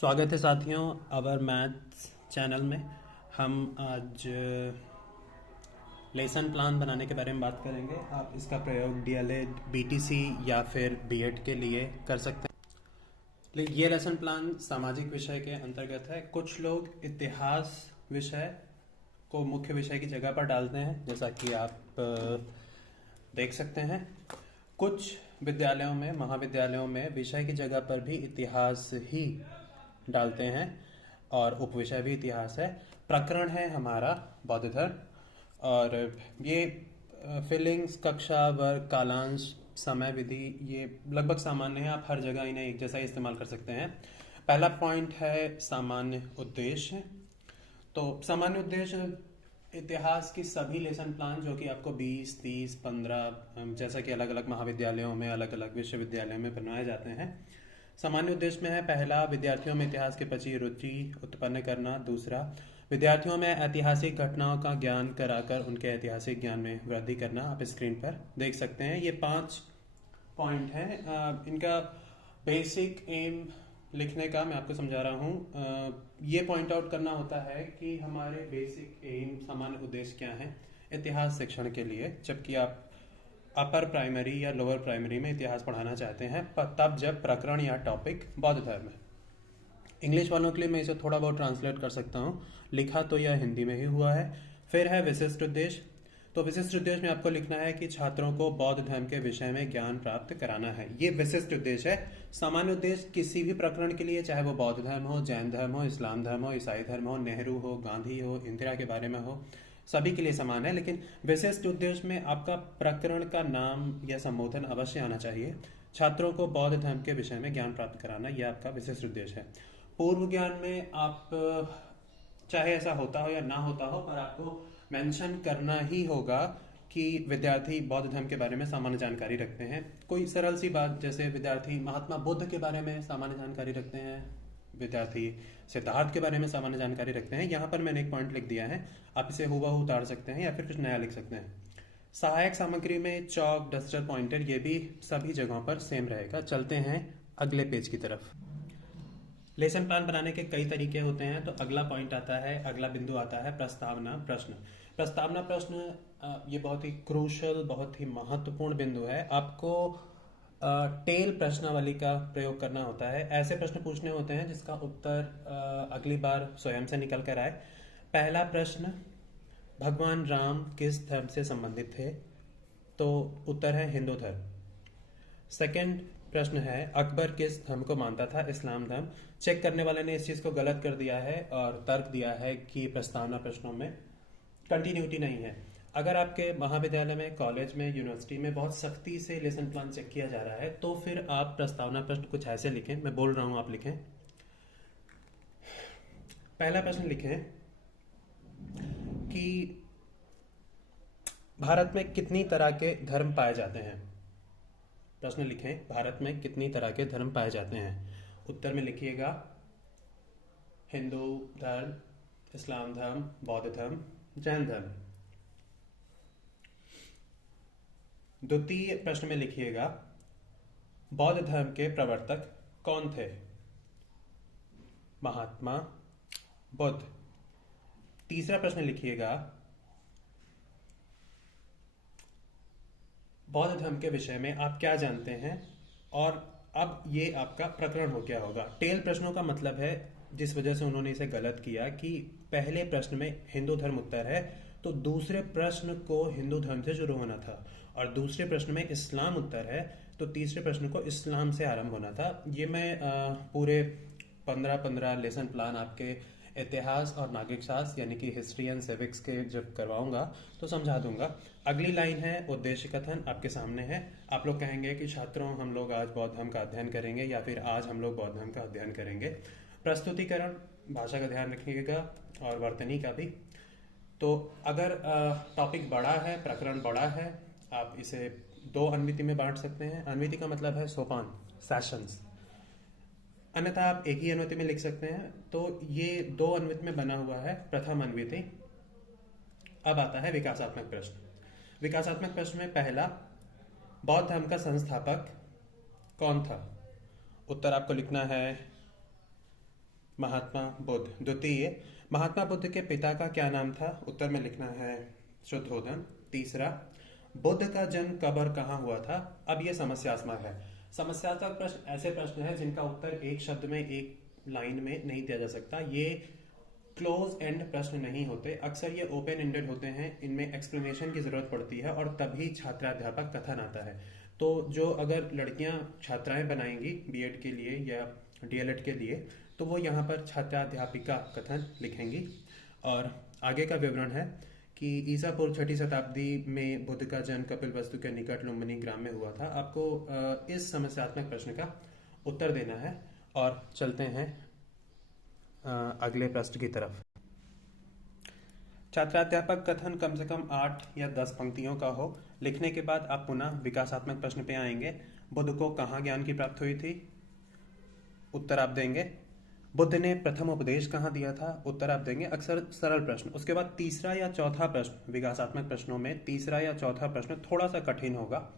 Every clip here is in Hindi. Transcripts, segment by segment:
स्वागत है साथियों अवर मैथ्स चैनल में। हम आज लेसन प्लान बनाने के बारे में बात करेंगे। आप इसका प्रयोग डीएलएड, बीटीसी या फिर बीएड के लिए कर सकते हैं। ये लेसन प्लान सामाजिक विषय के अंतर्गत है। कुछ लोग इतिहास विषय को मुख्य विषय की जगह पर डालते हैं, जैसा कि आप देख सकते हैं। कुछ विद्यालयों में, महाविद्यालयों में विषय की जगह पर भी इतिहास ही डालते हैं और उपविषय भी इतिहास है। प्रकरण है हमारा बौद्ध धर्म, और ये फिलिंग्स, कक्षा, वर्ग, कालांश, समय विधि ये लगभग सामान्य है। आप हर जगह इन्हें एक जैसा ही इस्तेमाल कर सकते हैं। पहला पॉइंट है सामान्य उद्देश्य। तो सामान्य उद्देश्य इतिहास की सभी लेसन प्लान जो कि आपको 20, 30, 15 जैसा कि अलग अलग महाविद्यालयों में, अलग अलग विश्वविद्यालयों में बनवाए जाते हैं। सामान्य उद्देश्य में है पहला, विद्यार्थियों में इतिहास के प्रति रुचि उत्पन्न करना। दूसरा, विद्यार्थियों में ऐतिहासिक घटनाओं का ज्ञान कराकर उनके ऐतिहासिक ज्ञान में वृद्धि करना। आप स्क्रीन पर देख सकते हैं, ये 5 पॉइंट हैं। इनका बेसिक एम लिखने का मैं आपको समझा रहा हूँ। ये पॉइंट आउट करना होता है कि हमारे बेसिक एम, सामान्य उद्देश्य क्या है इतिहास शिक्षण के लिए। जबकि आप अपर प्राइमरी या लोअर प्राइमरी में इतिहास पढ़ाना चाहते हैं, तब जब प्रकरण या टॉपिक बौद्ध धर्म है। इंग्लिश वालों के लिए मैं इसे थोड़ा बहुत ट्रांसलेट कर सकता हूँ। लिखा तो यह हिंदी में ही हुआ है। फिर है विशिष्ट उद्देश्य। तो विशिष्ट उद्देश्य में आपको लिखना है कि छात्रों को बौद्ध धर्म के विषय में ज्ञान प्राप्त कराना है। ये विशिष्ट उद्देश्य है। सामान्य उद्देश्य किसी भी प्रकरण के लिए, चाहे वो बौद्ध धर्म हो, जैन धर्म हो, इस्लाम धर्म हो, ईसाई धर्म हो, नेहरू हो, गांधी हो, इंदिरा के बारे में हो, सभी के लिए समान है। लेकिन विशिष्ट उद्देश्य में आपका प्रकरण का नाम या संबोधन अवश्य आना चाहिए। छात्रों को बौद्ध धर्म के विषय में ज्ञान प्राप्त कराना, यह आपका विशिष्ट उद्देश्य है। पूर्व ज्ञान में आप चाहे ऐसा होता हो या ना होता हो, पर आपको मेंशन करना ही होगा कि विद्यार्थी बौद्ध धर्म के बारे में सामान्य जानकारी रखते हैं। कोई सरल सी बात, जैसे विद्यार्थी महात्मा बुद्ध के बारे में सामान्य जानकारी रखते हैं, विद्यार्थी सिद्धार्थ के बारे में सामान्य जानकारी रखते हैं। यहाँ पर मैंने एक पॉइंट लिख दिया है, आप इसे हुबहू उतार सकते हैं या फिर कुछ नया लिख सकते हैं। सहायक सामग्री में चौक, डस्टर, पॉइंटर, ये भी सभी जगहों पर सेम रहेगा। चलते हैं अगले पेज की तरफ। लेसन प्लान बनाने के कई तरीके होते हैं। तो अगला पॉइंट आता है, अगला बिंदु आता है प्रस्तावना प्रश्न। प्रस्तावना प्रश्न ये बहुत ही क्रूशल, बहुत ही महत्वपूर्ण बिंदु है। आपको टेल प्रश्नावली का प्रयोग करना होता है। ऐसे प्रश्न पूछने होते हैं जिसका उत्तर अगली बार स्वयं से निकल कर आए। पहला प्रश्न, भगवान राम किस धर्म से संबंधित थे? तो उत्तर है हिंदू धर्म। सेकंड प्रश्न है, अकबर किस धर्म को मानता था? इस्लाम धर्म। चेक करने वाले ने इस चीज को गलत कर दिया है और तर्क दिया है कि प्रस्तावना प्रश्नों में कंटिन्यूटी नहीं है। अगर आपके महाविद्यालय में, कॉलेज में, यूनिवर्सिटी में बहुत सख्ती से लेसन प्लान चेक किया जा रहा है, तो फिर आप प्रस्तावना प्रश्न कुछ ऐसे लिखें। मैं बोल रहा हूं, आप लिखें। पहला प्रश्न लिखें कि भारत में कितनी तरह के धर्म पाए जाते हैं? प्रश्न लिखें, भारत में कितनी तरह के धर्म पाए जाते हैं? उत्तर में लिखिएगा हिंदू धर्म, इस्लाम धर्म, बौद्ध धर्म, जैन धर्म। द्वितीय प्रश्न में लिखिएगा बौद्ध धर्म के प्रवर्तक कौन थे? महात्मा बुद्ध। तीसरा प्रश्न लिखिएगा बौद्ध धर्म के विषय में आप क्या जानते हैं? और अब ये आपका प्रकरण हो गया होगा। टेल प्रश्नों का मतलब है, जिस वजह से उन्होंने इसे गलत किया, कि पहले प्रश्न में हिंदू धर्म उत्तर है तो दूसरे प्रश्न को हिंदू धर्म से शुरू होना था, और दूसरे प्रश्न में इस्लाम उत्तर है तो तीसरे प्रश्न को इस्लाम से आरंभ होना था। ये मैं पूरे 15-15 लेसन प्लान आपके इतिहास और नागरिक शास्त्र यानी कि हिस्ट्री एंड सिविक्स के जब करवाऊंगा तो समझा दूंगा। अगली लाइन है उद्देश्य कथन, आपके सामने है। आप लोग कहेंगे कि छात्रों, हम लोग आज बौद्ध धर्म का अध्ययन करेंगे, या फिर आज हम लोग बौद्ध धर्म का अध्ययन करेंगे। प्रस्तुतिकरण, भाषा का ध्यान रखिएगा और वर्तनी का भी। तो अगर टॉपिक बड़ा है, प्रकरण बड़ा है, आप इसे 2 अन्विति में बांट सकते हैं। अन्विति का मतलब है सोपान, सेशंस। अन्यथा आप एक ही अन्विति में लिख सकते हैं। तो ये 2 अन्विति में बना हुआ है, प्रथम अन्विति। अब आता है विकासात्मक प्रश्न। विकासात्मक प्रश्न में पहला, बौद्ध धर्म का संस्थापक कौन था? उत्तर आपको लिखना है महात्मा बुद्ध। द्वितीय, महात्मा बुद्ध के पिता का क्या नाम था? उत्तर में लिखना है शुद्धोधन। तीसरा, बुद्ध का जन्म कब और कहाँ हुआ था? अब ये समस्यात्मक है। समस्यात्मक प्रश्न ऐसे प्रश्न हैं जिनका उत्तर एक शब्द में, एक लाइन में नहीं दिया जा सकता। ये क्लोज एंड प्रश्न नहीं होते, अक्सर ये ओपन एंडेड होते हैं। इनमें एक्सप्लेनेशन की जरूरत पड़ती है और तभी छात्राध्यापक कथन आता है। तो जो अगर लड़कियां छात्राएं बनाएंगी बीएड के लिए या डीएलएड के लिए, तो वो यहाँ पर छात्राध्यापिका कथन लिखेंगी। और आगे का विवरण है कि ईसा पूर्व 6वीं शताब्दी में बुद्ध का जन्म कपिलवस्तु के निकट लुम्बिनी ग्राम में हुआ था। आपको इस समस्यात्मक प्रश्न का उत्तर देना है। और चलते हैं अगले प्रश्न की तरफ। छात्राध्यापक कथन कम से कम 8 या 10 पंक्तियों का हो। लिखने के बाद आप पुनः विकासात्मक प्रश्न पे आएंगे। बुद्ध को कहाँ ज्ञान की प्राप्ति हुई थी? उत्तर आप देंगे। बुद्ध ने प्रथम उपदेश कहाँ दिया था? उत्तर आप देंगे। अक्सर सरल प्रश्न। उसके बाद तीसरा या चौथा प्रश्न, विकासात्मक प्रश्नों में तीसरा या चौथा प्रश्न थोड़ा सा कठिन होगा,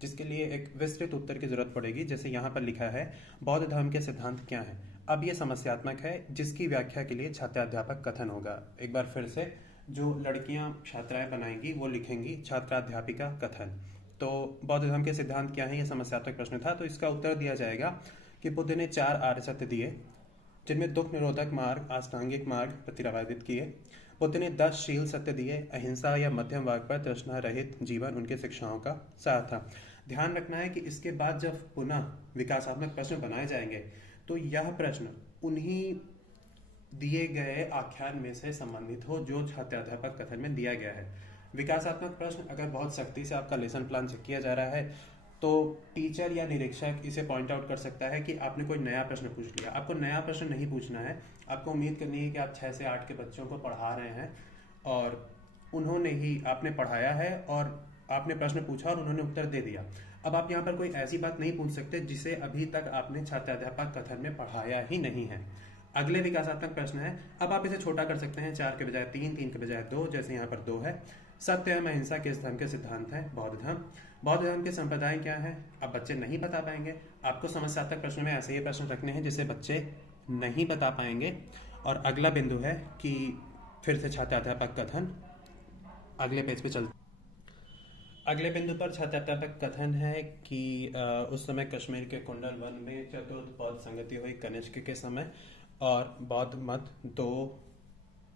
जिसके लिए एक विस्तृत उत्तर की जरूरत पड़ेगी। जैसे यहाँ पर लिखा है, बौद्ध धर्म के सिद्धांत क्या है? अब ये समस्यात्मक है, जिसकी व्याख्या के लिए छात्राध्यापक कथन होगा। एक बार फिर से, जो लड़कियां छात्राएं बनाएंगी वो लिखेंगी छात्राध्यापिका कथन। तो बौद्ध धर्म के सिद्धांत क्या है, ये समस्यात्मक प्रश्न था। तो इसका उत्तर दिया जाएगा कि बुद्ध ने 4 आर्य सत्य दिए, जिनमें दुख निरोधक मार्ग, अष्टांगिक मार्ग प्रतिपादित किए। बुद्ध ने 10 शील सत्य दिए। अहिंसा या मध्यम मार्ग पर तृष्णा रहित जीवन उनके शिक्षाओं का सार था। ध्यान रखना है कि इसके बाद जब पुनः विकासात्मक प्रश्न बनाए जाएंगे, तो यह प्रश्न उन्हीं दिए गए आख्यान में से संबंधित हो जो छात्राध्यापक कथन में दिया गया है। विकासात्मक प्रश्न अगर बहुत सख्ती से आपका लेसन प्लान चेक किया जा रहा है, तो टीचर या निरीक्षक इसे पॉइंट आउट कर सकता है कि आपने कोई नया प्रश्न पूछ लिया। आपको नया प्रश्न नहीं पूछना है। आपको उम्मीद करनी है कि आप 6 से 8 के बच्चों को पढ़ा रहे हैं और उन्होंने ही, आपने पढ़ाया है और आपने प्रश्न पूछा और उन्होंने उत्तर दे दिया। अब आप यहाँ पर कोई ऐसी बात नहीं पूछ सकते जिसे अभी तक आपने छात्राध्यापक कथन में पढ़ाया ही नहीं है। अगले विकासात्मक प्रश्न है, अब आप इसे छोटा कर सकते हैं, 4 के बजाय 3, 3 के बजाय 2, जैसे यहाँ पर 2 है। सत्य एवं अहिंसा किस धर्म के सिद्धांत हैं? बौद्ध धर्म। बौद्ध धर्म के संप्रदाय क्या है? अब बच्चे नहीं बता पाएंगे। आपको समस्यात्मक प्रश्न में ऐसे ही प्रश्न रखने हैं जिसे बच्चे नहीं बता पाएंगे। और अगला बिंदु है कि फिर से छात्राध्यापक कथन। अगले पेज पे चलते। अगले बिंदु पर छात्राध्यापक कथन है कि उस समय कश्मीर के कुंडल वन में चतुर्थ बौद्ध संगति हुई कनिष्क के समय, और बौद्ध मत 2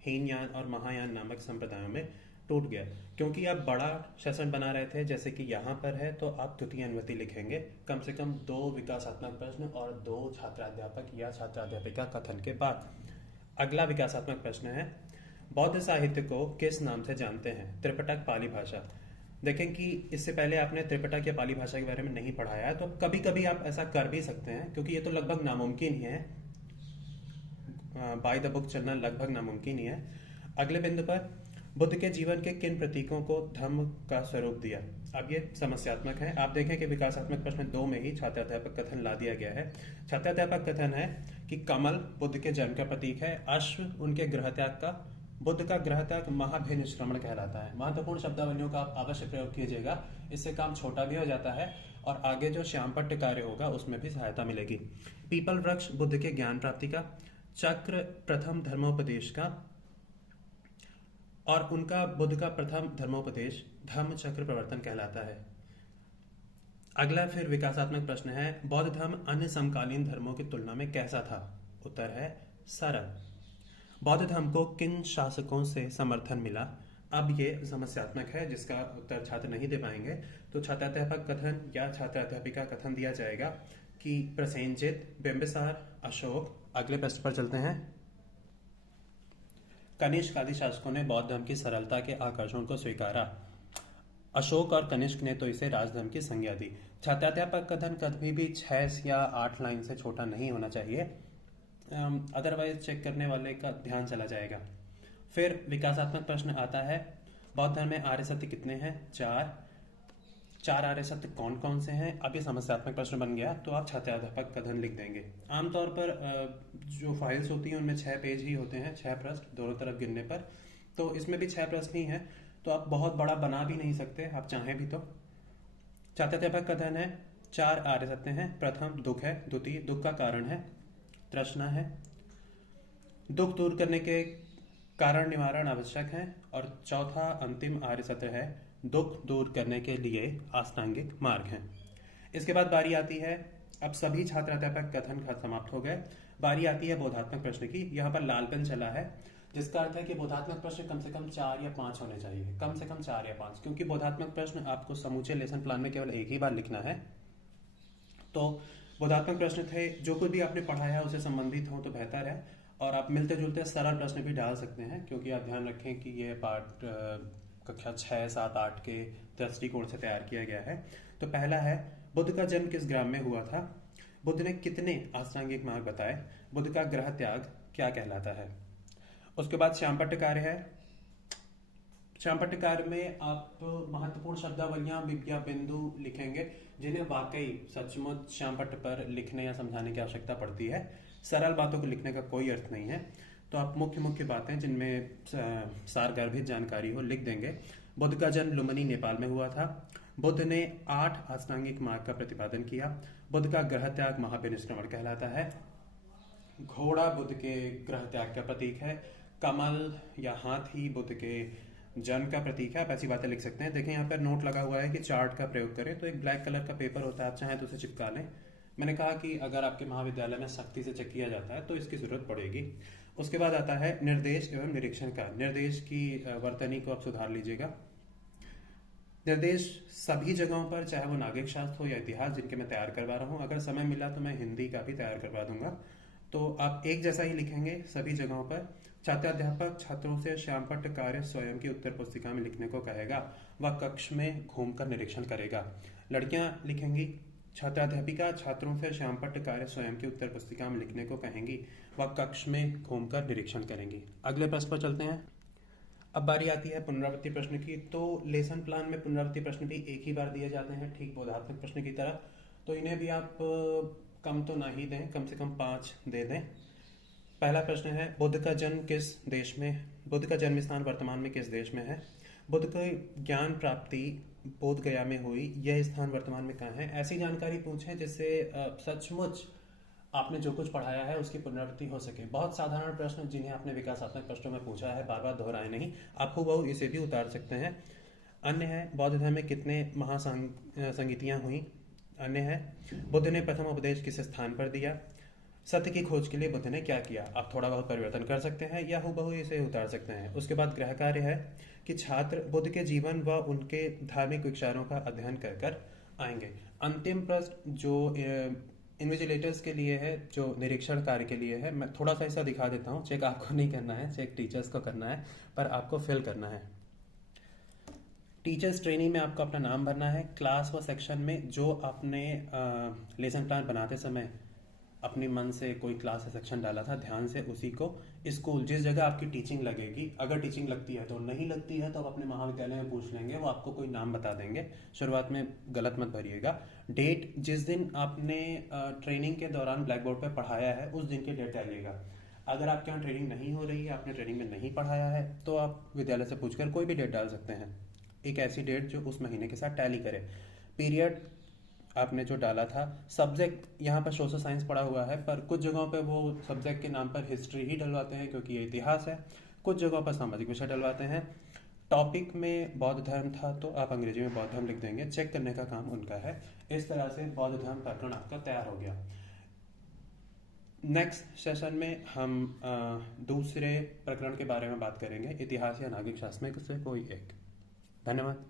हीनयान और महायान नामक संप्रदायों में टूट गया। क्योंकि आप बड़ा सेशन बना रहे थे, जैसे कि यहाँ पर है, तो आप द्वितीय अनुमति लिखेंगे। कम से कम 2 विकासात्मक प्रश्न और 2 छात्राध्यापक या छात्राध्यापिका कथन के बाद। अगला विकासात्मक प्रश्न है, बौद्ध साहित्य को किस नाम से जानते हैं? त्रिपिटक, पाली भाषा। देखें कि इससे पहले आपने त्रिपिटक या पाली भाषा के बारे में नहीं पढ़ाया है, तो कभी कभी आप ऐसा कर भी सकते हैं, क्योंकि ये तो लगभग नामुमकिन ही है। बाय द बुक चलना लगभग नामुमकिन ही है। अगले बिंदु पर, बुद्ध के जीवन के किन प्रतीकों को धम्म का स्वरूप दिया? अब ये समस्यात्मक है। आप देखें कि विकासात्मक प्रश्न 2 में ही छात्राध्यापक कथन ला दिया गया है। छात्राध्यापक कथन है कि कमल बुद्ध के जन्म का प्रतीक है, अश्व उनके गृह त्याग का, बुद्ध का गृह त्याग महाभिन्न श्रमण कहलाता है। महत्वपूर्ण शब्दावलियों का आप अवश्य प्रयोग कीजिएगा, इससे काम छोटा भी हो जाता है और आगे जो श्यामपट्ट कार्य होगा उसमें भी सहायता मिलेगी। पीपल वृक्ष बुद्ध के ज्ञान प्राप्ति का, चक्र प्रथम धर्मोपदेश का, और उनका बुद्ध का प्रथम धर्मोपदेश धम्म चक्र प्रवर्तन कहलाता है। अगला फिर विकासात्मक प्रश्न है, बौद्ध धर्म अन्य समकालीन धर्मों की तुलना में कैसा था? उत्तर है सरल। बौद्ध धर्म को किन शासकों से समर्थन मिला? अब ये समस्यात्मक है, जिसका उत्तर छात्र नहीं दे पाएंगे। तो छात्राध्यापक कथन या छात्राध्यापिका कथन दिया जाएगा कि प्रसेनजित, बिंबिसार, अशोक। अगले प्रश्न पर चलते हैं। कनिष्क आदि शासकों ने बौद्ध धर्म की सरलता के आकर्षण को स्वीकारा। अशोक और कनिष्क ने तो इसे राजधर्म की संज्ञा दी। छात्राध्यापक कथन कभी भी 6 या 8 लाइन से छोटा नहीं होना चाहिए, अदरवाइज चेक करने वाले का ध्यान चला जाएगा। फिर विकासात्मक प्रश्न आता है, बौद्ध धर्म में आर्य सत्य कितने हैं? 4 आर्य सत्य कौन कौन से हैं? अब ये समस्यात्मक प्रश्न बन गया, तो आप छात्राध्यापक कथन लिख देंगे। आमतौर पर जो फाइल्स होती हैं उनमें 6 पेज ही होते हैं, 6 प्रश्न दोनों तरफ गिनने पर, तो इसमें भी 6 प्रश्न ही हैं, तो आप बहुत बड़ा बना भी नहीं सकते, आप चाहें भी तो। छात्राध्यापक कथन है, 4 आर्य सत्य हैं। प्रथम दुख है, द्वितीय दुख का कारण है तृष्णा है, दुख दूर करने के कारण निवारण आवश्यक है। और चौथा अंतिम आर्य सत्य है, दुख दूर करने के लिए आस्थांगिक मार्ग है। इसके बाद बारी आती है, अब सभी छात्र अध्यापक कथन समाप्त हो गए, बारी आती है बोधात्मक प्रश्न की। यहाँ पर लाल पेन चला है, जिसका अर्थ है कि बोधात्मक प्रश्न कम से कम 4 या 5 होने चाहिए, कम से कम 4 या 5, क्योंकि बोधात्मक प्रश्न आपको समूचे लेसन प्लान में केवल एक ही बार लिखना है। तो बोधात्मक प्रश्न थे, जो कुछ भी आपने पढ़ाया है उससे संबंधित हो तो बेहतर है, और आप मिलते जुलते सरल प्रश्न भी डाल सकते हैं, क्योंकि आप ध्यान रखें कि ये पाठ कक्षा 6, 7, 8 के दृष्टिकोण से तैयार किया गया है। तो पहला है, बुद्ध का जन्म किस ग्राम में हुआ था? बुद्ध ने कितने आस्थांगिक मार्ग बताए? बुद्ध का ग्रह त्याग क्या कहलाता है? उसके बाद श्यामपट्ट कार्य है। श्यामपट्ट कार्य में आप महत्वपूर्ण शब्दावलियां, विज्ञा बिंदु लिखेंगे जिन्हें वाकई सचमुच श्यामपट्ट पर लिखने या समझाने की आवश्यकता पड़ती है। सरल बातों को लिखने का कोई अर्थ नहीं है, तो आप मुख्य मुख्य बातें जिनमें सारगर्भित जानकारी हो लिख देंगे। बुद्ध का जन्म लुम्बिनी नेपाल में हुआ था। बुद्ध ने 8 अष्टांगिक मार्ग का प्रतिपादन किया। बुद्ध का ग्रह त्याग महापरिनिष्क्रमण कहलाता है। घोड़ा बुद्ध के ग्रह त्याग का प्रतीक है। कमल या हाथी बुद्ध के जन्म का प्रतीक है। आप ऐसी बातें लिख सकते हैं। देखें यहाँ पर नोट लगा हुआ है कि चार्ट का प्रयोग करें, तो एक ब्लैक कलर का पेपर होता है, आप चाहें तो उसे चिपका लें। मैंने कहा कि अगर आपके महाविद्यालय में सख्ती से चेक किया जाता है तो इसकी जरूरत पड़ेगी। उसके बाद आता है निर्देश एवं निरीक्षण का। निर्देश की वर्तनी को आप सुधार लीजिएगा। निर्देश सभी जगहों पर, चाहे वो नागरिक शास्त्र हो या इतिहास, जिनके मैं तैयार करवा रहा हूँ, अगर समय मिला तो मैं हिंदी का भी तैयार करवा दूंगा। तो आप एक जैसा ही लिखेंगे सभी जगहों पर। छात्राध्यापक छात्रों से श्यामपट्ट कार्य स्वयं की उत्तर पुस्तिका में लिखने को कहेगा, वह कक्ष में घूमकर निरीक्षण करेगा। लड़कियां लिखेंगी, छात्राध्यापिका छात्रों से श्यामपट्ट कार्य स्वयं की उत्तर पुस्तिका में लिखने को कहेंगी, वह कक्ष में घूमकर निरीक्षण करेंगी। अगले प्रश्न पर चलते हैं। अब बारी आती है पुनरावृत्ति प्रश्न की। तो लेसन प्लान में पुनरावृत्ति प्रश्न भी एक ही बार दिए जाते हैं, ठीक बोधात्मक प्रश्न की तरह। तो इन्हें भी आप कम तो ना ही दें, कम से कम 5 दे दें। पहला प्रश्न है, बुद्ध का जन्म किस देश में, बुद्ध का जन्म स्थान वर्तमान में किस देश में है? बुद्ध की ज्ञान प्राप्ति बोध गया में हुई, यह स्थान वर्तमान में कहाँ है? ऐसी जानकारी पूछें जिससे सचमुच आपने जो कुछ पढ़ाया है उसकी पुनरावृत्ति हो सके। बहुत साधारण प्रश्न जिन्हें आपने विकासात्मक प्रश्नों में पूछा है, बार बार दोहराए नहीं, आप हूबहू इसे भी उतार सकते हैं। अन्य है, बौद्ध धर्म में कितने महासंगीतियां हुई? अन्य है, बुद्ध ने प्रथम उपदेश किस स्थान पर दिया? सत्य की खोज के लिए बुद्ध ने क्या किया? आप थोड़ा बहुत परिवर्तन कर सकते हैं या हूबहू इसे उतार सकते हैं। उसके बाद गृह कार्य है कि छात्र बुद्ध के जीवन व उनके धार्मिक विचारों का अध्ययन कर कर आएंगे। अंतिम प्रश्न जो इन्विजिलेटर्स के लिए है, जो निरीक्षण कार्य के लिए है, मैं थोड़ा सा ऐसा दिखा देता हूँ। चेक आपको नहीं करना है, चेक टीचर्स को करना है, पर आपको फिल करना है। टीचर्स ट्रेनिंग में आपको अपना नाम भरना है। क्लास व सेक्शन में जो आपने लेसन प्लान बनाते समय अपनी मन से कोई क्लास या सेक्शन डाला था, ध्यान से उसी को। स्कूल, जिस जगह आपकी टीचिंग लगेगी, अगर टीचिंग लगती है तो, नहीं लगती है तो आप अपने महाविद्यालय में पूछ लेंगे, वो आपको कोई नाम बता देंगे। शुरुआत में गलत मत भरिएगा। डेट, जिस दिन आपने ट्रेनिंग के दौरान ब्लैक बोर्ड पर पढ़ाया है उस दिन की डेट डालिएगा। अगर आपके यहाँ ट्रेनिंग नहीं हो रही है, आपने ट्रेनिंग में नहीं पढ़ाया है, तो आप विद्यालय से पूछकर कोई भी डेट डाल सकते हैं, एक ऐसी डेट जो उस महीने के साथ टैली करे। पीरियड आपने जो डाला था। सब्जेक्ट, यहाँ पर सोशल साइंस पढ़ा हुआ है, पर कुछ जगहों पे वो सब्जेक्ट के नाम पर हिस्ट्री ही डलवाते हैं क्योंकि ये इतिहास है। कुछ जगहों पर सामाजिक विषय डलवाते हैं। टॉपिक में बौद्ध धर्म था तो आप अंग्रेजी में बौद्ध धर्म लिख देंगे, चेक करने का काम उनका है। इस तरह से बौद्ध धर्म प्रकरण आपका तैयार हो गया। नेक्स्ट सेशन में हम दूसरे प्रकरण के बारे में बात करेंगे, इतिहास या नागरिक शास्त्र में से कोई एक। धन्यवाद।